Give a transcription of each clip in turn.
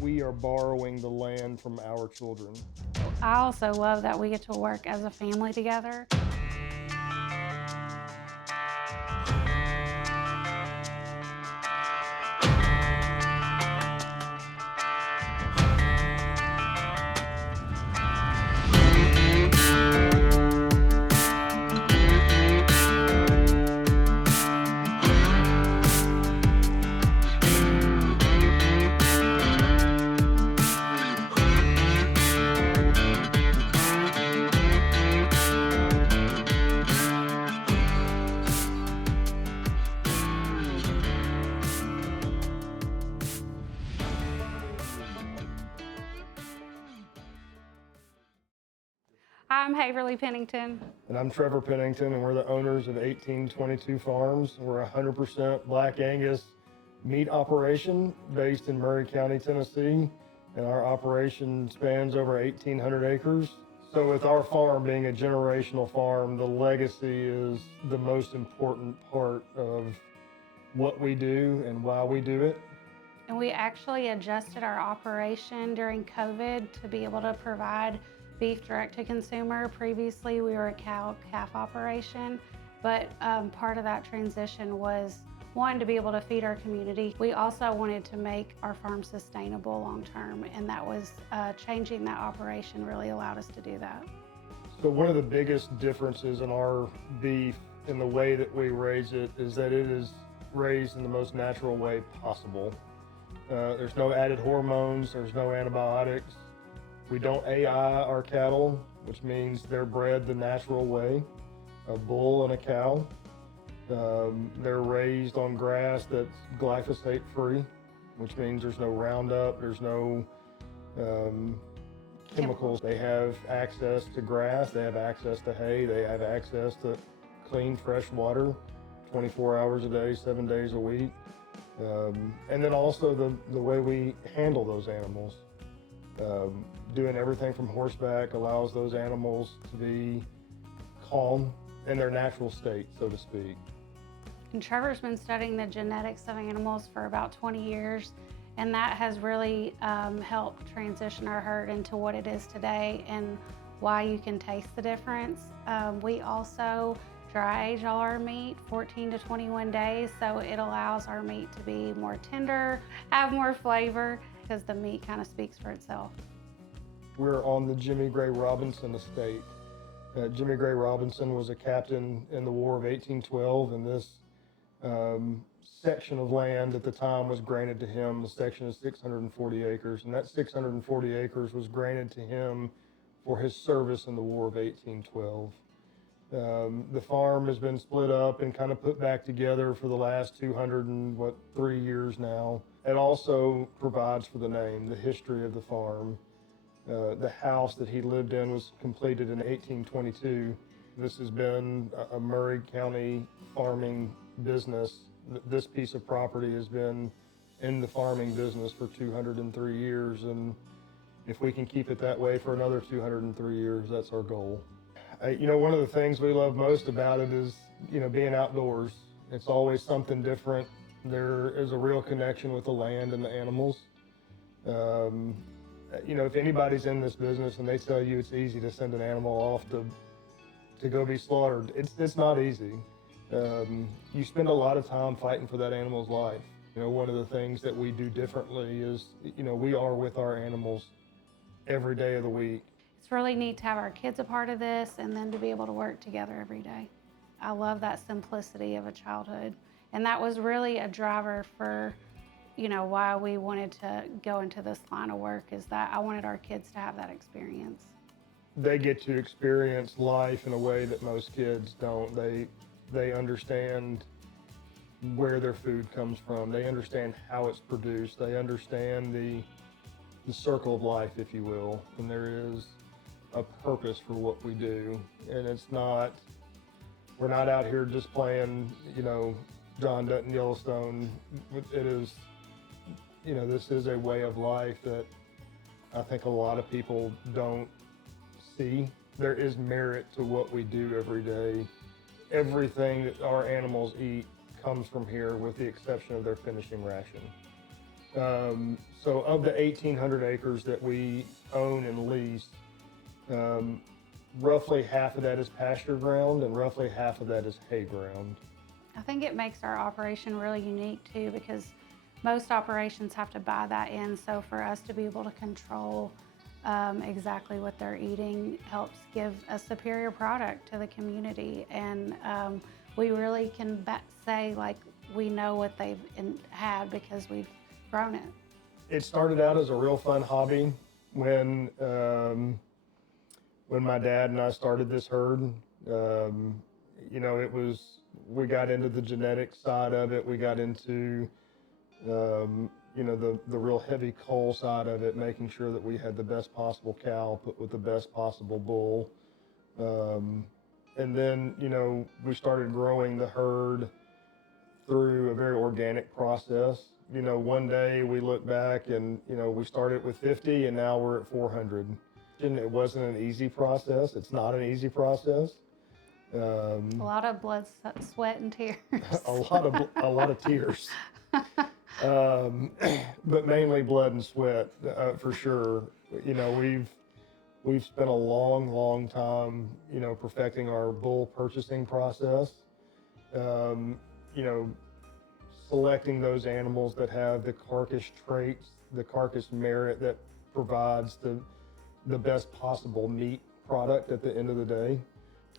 We are borrowing the land from our children. I also love that we get to work as a family together. I'm Haverly Pennington. And I'm Trevor Pennington, and we're the owners of 1822 Farms. We're a 100% Black Angus meat operation based in Murray County, Tennessee, and our operation spans over 1,800 acres. So with our farm being a generational farm, the legacy is the most important part of what we do and why we do it. And we actually adjusted our operation during COVID to be able to provide beef direct to consumer. Previously, we were a cow-calf operation, but part of that transition was one, to be able to feed our community. We also wanted to make our farm sustainable long-term, and that was changing that operation really allowed us to do that. So one of the biggest differences in our beef in the way that we raise it is that it is raised in the most natural way possible. There's no added hormones, there's no antibiotics. We don't AI our cattle, which means they're bred the natural way, a bull and a cow. They're raised on grass that's glyphosate free, which means there's no Roundup, there's no chemicals. They have access to grass, they have access to hay, they have access to clean, fresh water 24 hours a day, 7 days a week. And then also the way we handle those animals. Doing everything from horseback allows those animals to be calm in their natural state, so to speak. And Trevor's been studying the genetics of animals for about 20 years, and that has really helped transition our herd into what it is today and why you can taste the difference. We also dry age all our meat 14 to 21 days, so it allows our meat to be more tender, have more flavor, because the meat kind of speaks for itself. We're on the Jimmy Gray Robinson estate. Jimmy Gray Robinson was a captain in the War of 1812, and this section of land at the time was granted to him. The section is 640 acres, and that 640 acres was granted to him for his service in the War of 1812. The farm has been split up and kind of put back together for the last 3 years now. It also provides for the name, the history of the farm. The house that he lived in was completed in 1822. This has been a Murray County farming business. This piece of property has been in the farming business for 203 years, and if we can keep it that way for another 203 years, that's our goal. One of the things we love most about it is, being outdoors. It's always something different. There is a real connection with the land and the animals. If anybody's in this business and they tell you it's easy to send an animal off to go be slaughtered, it's not easy. You spend a lot of time fighting for that animal's life. One of the things that we do differently is, we are with our animals every day of the week. It's really neat to have our kids a part of this and then to be able to work together every day. I love that simplicity of a childhood. And that was really a driver for, why we wanted to go into this line of work, is that I wanted our kids to have that experience. They get to experience life in a way that most kids don't. They understand where their food comes from. They understand how it's produced. They understand the circle of life, if you will. And there is a purpose for what we do. And we're not out here just playing, John Dutton Yellowstone. It is, this is a way of life that I think a lot of people don't see. There is merit to what we do every day. Everything that our animals eat comes from here with the exception of their finishing ration. So of the 1,800 acres that we own and lease, roughly half of that is pasture ground and roughly half of that is hay ground. I think it makes our operation really unique too, because most operations have to buy that in. So for us to be able to control exactly what they're eating helps give a superior product to the community. And we really can say like we know what they've had because we've grown it. It started out as a real fun hobby when my dad and I started this herd. We got into the genetic side of it. We got into the real heavy coal side of it, making sure that we had the best possible cow put with the best possible bull. And then, we started growing the herd through a very organic process. One day we look back and, we started with 50 and now we're at 400. And it wasn't an easy process. It's not an easy process. A lot of blood, sweat, and tears. a lot of tears. But mainly blood and sweat, for sure. We've spent a long time, perfecting our bull purchasing process. Selecting those animals that have the carcass traits, the carcass merit that provides the best possible meat product at the end of the day.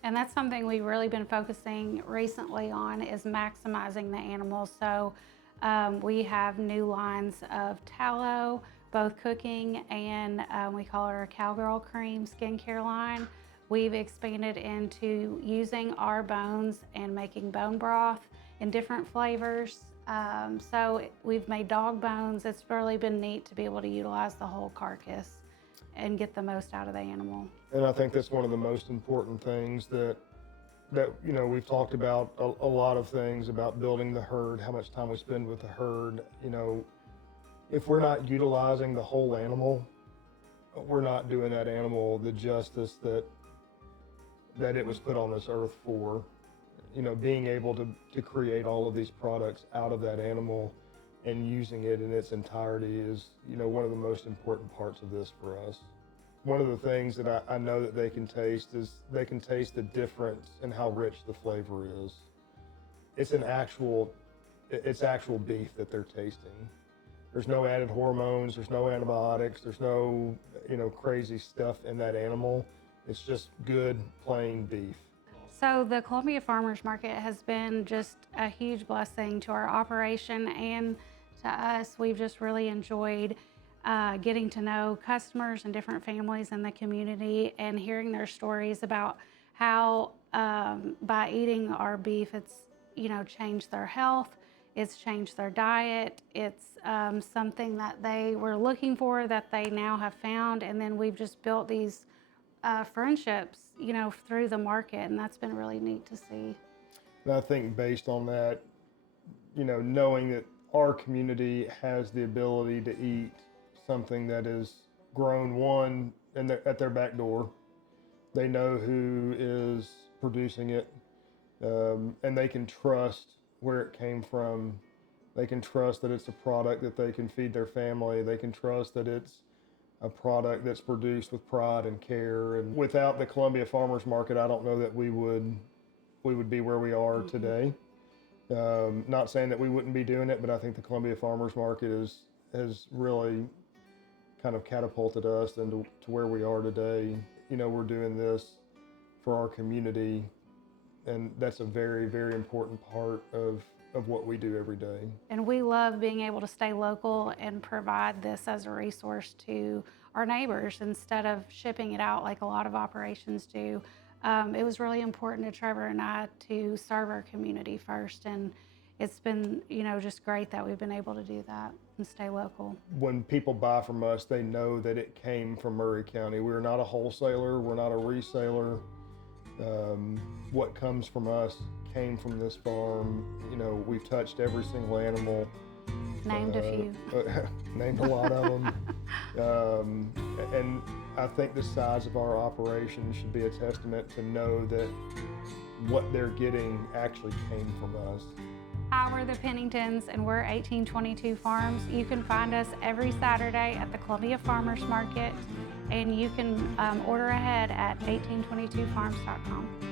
And that's something we've really been focusing recently on, is maximizing the animals. So we have new lines of tallow, both cooking and we call it our Cowgirl Cream skincare line. We've expanded into using our bones and making bone broth in different flavors. So we've made dog bones. It's really been neat to be able to utilize the whole carcass and get the most out of the animal. And I think that's one of the most important things that we've talked about a lot of things about building the herd, how much time we spend with the herd. If we're not utilizing the whole animal, we're not doing that animal the justice that it was put on this earth for. Being able to create all of these products out of that animal and using it in its entirety is, one of the most important parts of this for us. One of the things that I know that they can taste is they can taste the difference in how rich the flavor is. It's actual beef that they're tasting. There's no added hormones, there's no antibiotics, there's no, crazy stuff in that animal. It's just good, plain beef. So the Columbia Farmers Market has been just a huge blessing to our operation and to us. We've just really enjoyed getting to know customers and different families in the community and hearing their stories about how by eating our beef, it's changed their health, it's changed their diet, it's something that they were looking for that they now have found, and then we've just built these friendships through the market, and that's been really neat to see. And I think based on that, knowing that our community has the ability to eat something that is grown at their back door. They know who is producing it, and they can trust where it came from. They can trust that it's a product that they can feed their family. They can trust that it's a product that's produced with pride and care. And without the Columbia Farmers Market, I don't know that we would be where we are today. Not saying that we wouldn't be doing it, but I think the Columbia Farmers Market has really kind of catapulted us into where we are today. We're doing this for our community, and that's a very, very important part of what we do every day. And we love being able to stay local and provide this as a resource to our neighbors instead of shipping it out like a lot of operations do. It was really important to Trevor and I to serve our community first, and it's been, just great that we've been able to do that and stay local. When people buy from us, they know that it came from Maury County. We're not a wholesaler, we're not a reseller. What comes from us came from this farm. We've touched every single animal. Named a few. Named a lot of them. And I think the size of our operation should be a testament to know that what they're getting actually came from us. Hi, we're the Penningtons and we're 1822 Farms. You can find us every Saturday at the Columbia Farmers Market, and you can order ahead at 1822farms.com.